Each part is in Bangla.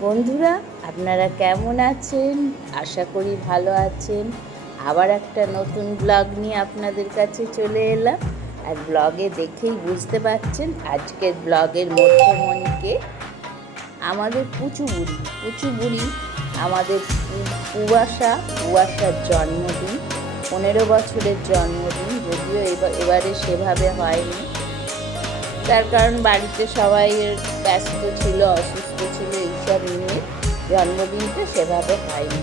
বন্ধুরা, আপনারা কেমন আছেন? আশা করি ভালো আছেন। আবার একটা নতুন ব্লগ নিয়ে আপনাদের কাছে চলে এলাম। আর ব্লগে দেখেই বুঝতে পারছেন, আজকের ব্লগের মধ্যমণিকে আমাদের পুচু বুড়ি পুচু বুড়ি আমাদের পুবাসা পুবাসার জন্মদিন, পনেরো বছরের জন্মদিন, যদিও এবা- এবারে সেভাবে হয়নি। তার কারণ বাড়িতে সবাই ব্যস্ত ছিল, অসুস্থ ছিল। নিয়ে জন্মদিনটা সেভাবে হয়নি।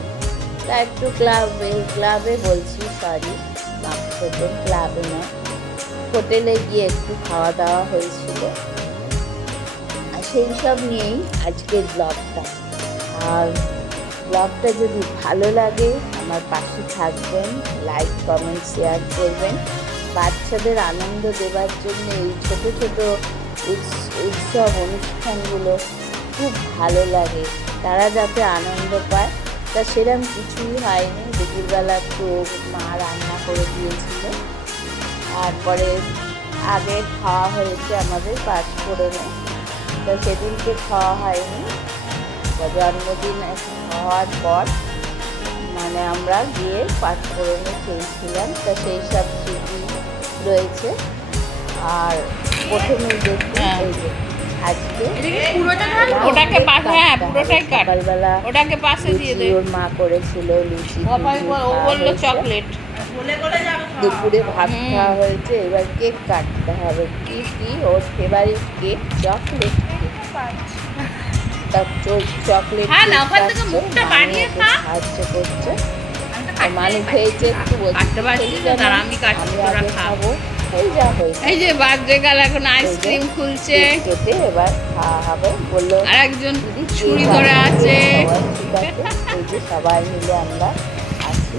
তা একটু ক্লাবে ক্লাবে বলছি সরি করবেন ক্লাবে না। হোটেলে গিয়ে একটু খাওয়া দাওয়া হয়েছিল। আর সেই সব নিয়েই আজকের ব্লগটা। আর ব্লগটা যদি ভালো লাগে, আমার পাশে থাকবেন লাইক কমেন্ট শেয়ার করবেন। বাচ্চাদের আনন্দ দেওয়ার জন্য এই ছোটো, ছোট উৎস- উৎসব অনুষ্ঠানগুলো খুব ভালো লাগে। তারা যাতে আনন্দ পায়। তা সেরকম কিছুই হয়নি। দুপুরবেলা একটু মা রান্না করে দিয়েছিল। তারপরে আগে খাওয়া হয়েছে আমাদের পাঁচ ফোড়নে। তো সেদিনকে খাওয়া হয়নি। তা জন্মদিন হওয়ার পর মানে আমরা গিয়ে পাঁচফোড়নে খেয়েছিলাম। তা সেই সব স্মৃতি রয়েছে। আর প্রথমেই দেখুন হ্যাঁ। আজকে ওটাকে হ্যাঁ পুরোটাই কাট ওটাকে পাশে দিয়ে দে। ওর মা করেছিল লুচি ও বলল চকলেট দুপুরে ভাত খাওয়া হয়েছে এবার কেক কাটতে হবে। কি কি? ওর ফেভারিট কেক চকলেট চকলেট হ্যাঁ। সাহায্য করছে। আর মানু খেয়েছে একটু বলছে কাটতে পারছিস "খেলি না? কেন? দাঁড়া, আমি কাটছি, আমি তোরা আগে খা।" খাব এই যা হয়েছে। এই যে বার্থডে গাল এখন আইসক্রিম খুলছে। কেটে এবার খাওয়া হবে বলল আর একজন ছুরি ধরে আছে সবাই এই যে সবাই মিলে আমরা আছি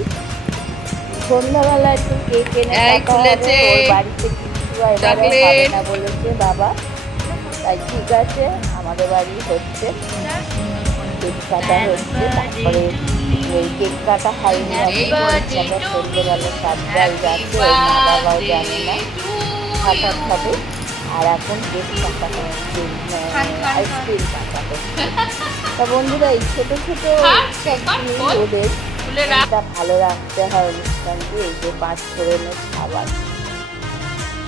সন্ধ্যাবেলা একটু কেক এনে খুলেছে। বাড়িতে কিছু এবারে হবে না বলেছে বাবা। তাই ঠিক আছে আমাদের বাড়ি হচ্ছে। কেক কাটা হচ্ছে তারপরে ওই কেক কাটা হয়নি আমরা সন্ধ্যেবেলা সাতটায় যাচ্ছে ওর মা বাবাও জানে না হঠাৎ হবে আর এখন কেক কাটা হচ্ছে আইসক্রিম কাটা হচ্ছে তা বন্ধুরা এই ছোট ছোট হ্যাঁ। ওদের এটা ভালো রাখতে হয় অনুষ্ঠানকে এই যে পাঁচ ফোড়নের খাবার।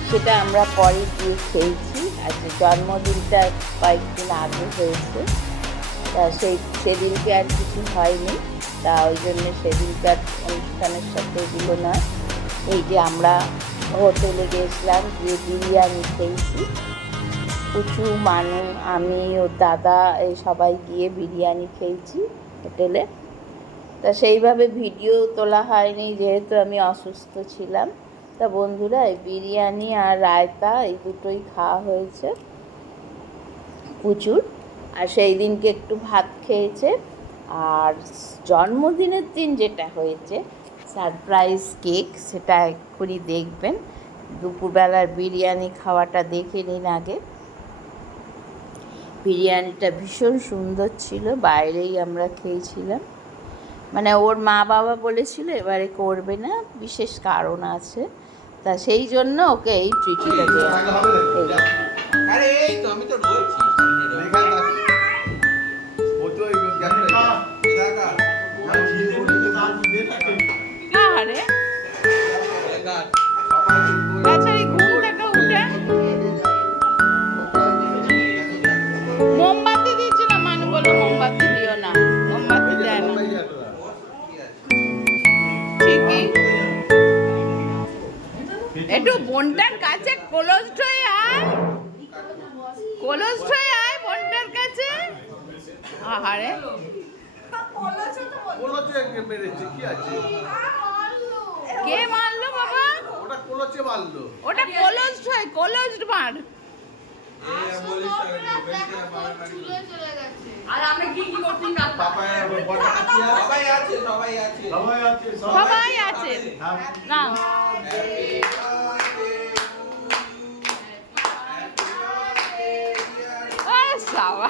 সেটা আমরা পরে গিয়ে খেয়েছি আর যে জন্মদিনটা কয়েকদিন আগে হয়েছে তা সেই সেদিনকে আর কিছু হয়নি। তা ওই জন্য সেদিনকার অনুষ্ঠানের সাথে এগুলো না। এই যে আমরা হোটেলে গিয়েছিলাম গিয়ে বিরিয়ানি খেয়েছি। কুচু, মানু, আমি ও দাদা এই সবাই গিয়ে বিরিয়ানি খেয়েছি হোটেলে। তা সেইভাবে ভিডিও তোলা হয়নি, যেহেতু আমি অসুস্থ ছিলাম। তা বন্ধুরা, এই বিরিয়ানি আর রায়তা এই দুটোই খাওয়া হয়েছে প্রচুর আর সেই দিনকে একটু ভাত খেয়েছে। আর জন্মদিনের দিন যেটা হয়েছে সারপ্রাইজ কেক সেটা এক্ষুনি দেখবেন। দুপুরবেলার বিরিয়ানি খাওয়াটা দেখে নিন আগে। বিরিয়ানিটা ভীষণ সুন্দর ছিল বাইরেই আমরা খেয়েছিলাম। মানে ওর মা বাবা বলেছিল এবারে করবে না বিশেষ কারণ আছে। তা সেই জন্য ওকে এই ট্রিটটা দেওয়া। মোমবাতি মোমবাতি দিও না মোমবাতি দেয় একটু বোনটার কাছে ক্লোজড হয়ে আয়। ক্লোজড হয়ে আহারে। কে মারলো বাবা? ওটা ক্লোজড হয় ক্লোজড মার। আর আমরা কি কি করছি না? সবাই আছে সবাই আছে। সবাই আছে না। সাবা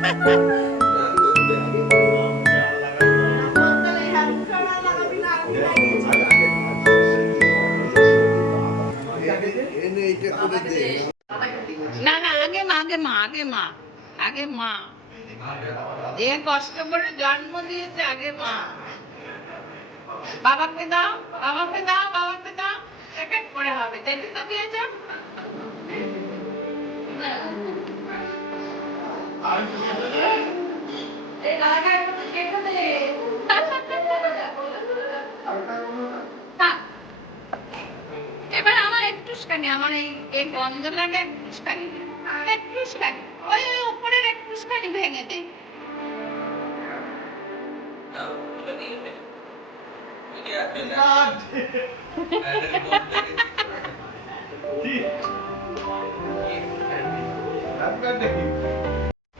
না না, আগে মা আগে মা আগে মা আগে মা। যে কষ্ট করে জন্ম দিয়েছে, আগে মা। বাবাকে দাও বাবাকে দাও বাবাকে দাও। সেকেন্ড করে হবে। দেখি তো দিয়েছ? এবার আমার একটুখানি আমার এই এই গন্ধ লাগে একটুখানি একটুখানি ওই ওই উপরের একটুখানি ভেঙে দে। খারাপ হয়নি দেখতে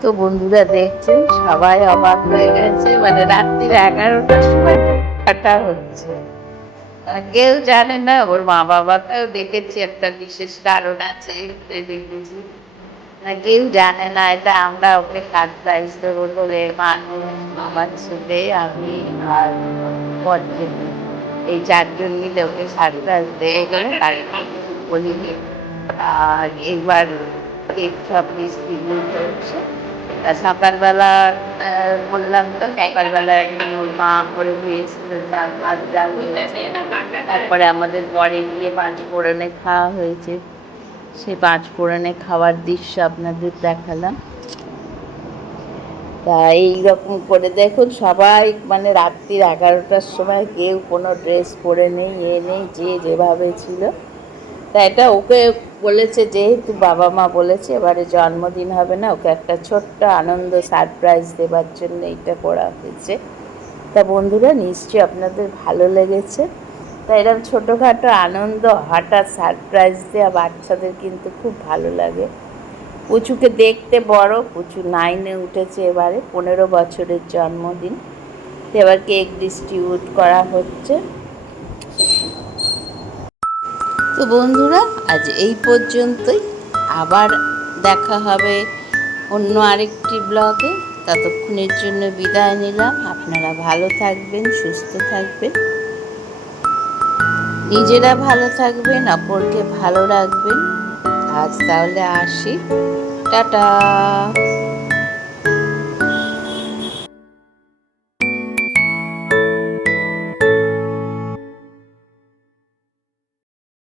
তো বন্ধুরা দেখছেন, সবাই অবাক হয়ে গেছে মানে রাত্রির এগারোটার সময় কাটা হচ্ছে। কেউ জানে না, ওর মা বাবাকেও দেখেছি, একটা বিশেষ কারণ আছে দেখেছি। কেউ জানে না, এটা আমরা ওকে সারপ্রাইজ দেবো বলে মানুষ আমার ছেলে আমি আর এই চারজন মিলে ওকে সারপ্রাইজ দিয়ে গেলে তারপর বলি আর এবার কেক সব মিষ্টি হচ্ছে সকালবেলা বললাম তো, সকালবেলা একদিন ওর মা করে দিয়েছিল। তারপরে আমাদের পরে গিয়ে পাঁচ ফোড়নে খাওয়া হয়েছে। সেই পাঁচ ফোড়নে খাওয়ার দৃশ্য আপনাদের দেখালাম। তা এইরকম করে দেখুন, সবাই মানে রাত্রির এগারোটার সময় কেউ কোনো ড্রেস পরে নেই, এ নেই, যে যেভাবে ছিল। তা এটা ওকে বলেছে যেহেতু বাবা মা বলেছে, এবারে জন্মদিন হবে না, ওকে একটা ছোট্ট আনন্দ সারপ্রাইজ দেবার জন্য এইটা করা হয়েছে। তা বন্ধুরা, নিশ্চয়ই আপনাদের ভালো লেগেছে। তা এরকম ছোটোখাটো আনন্দ, হঠাৎ সারপ্রাইজ দেওয়া বাচ্চাদের কিন্তু খুব ভালো লাগে। পুচুকে দেখতে বড়, পুচু নাইনে উঠেছে এবারে, পনেরো বছরের জন্মদিন। এবার কেক ডিস্ট্রিবিউট করা হচ্ছে। তো বন্ধুরা, আজ এই পর্যন্তই। আবার দেখা হবে অন্য আরেকটি ব্লগে ততক্ষণের জন্য বিদায় নিলাম। আপনারা ভালো থাকবেন, সুস্থ থাকবেন। নিজেরা ভালো থাকবেন, অপরকে ভালো রাখবেন। আজ তাহলে আসি। টাটা।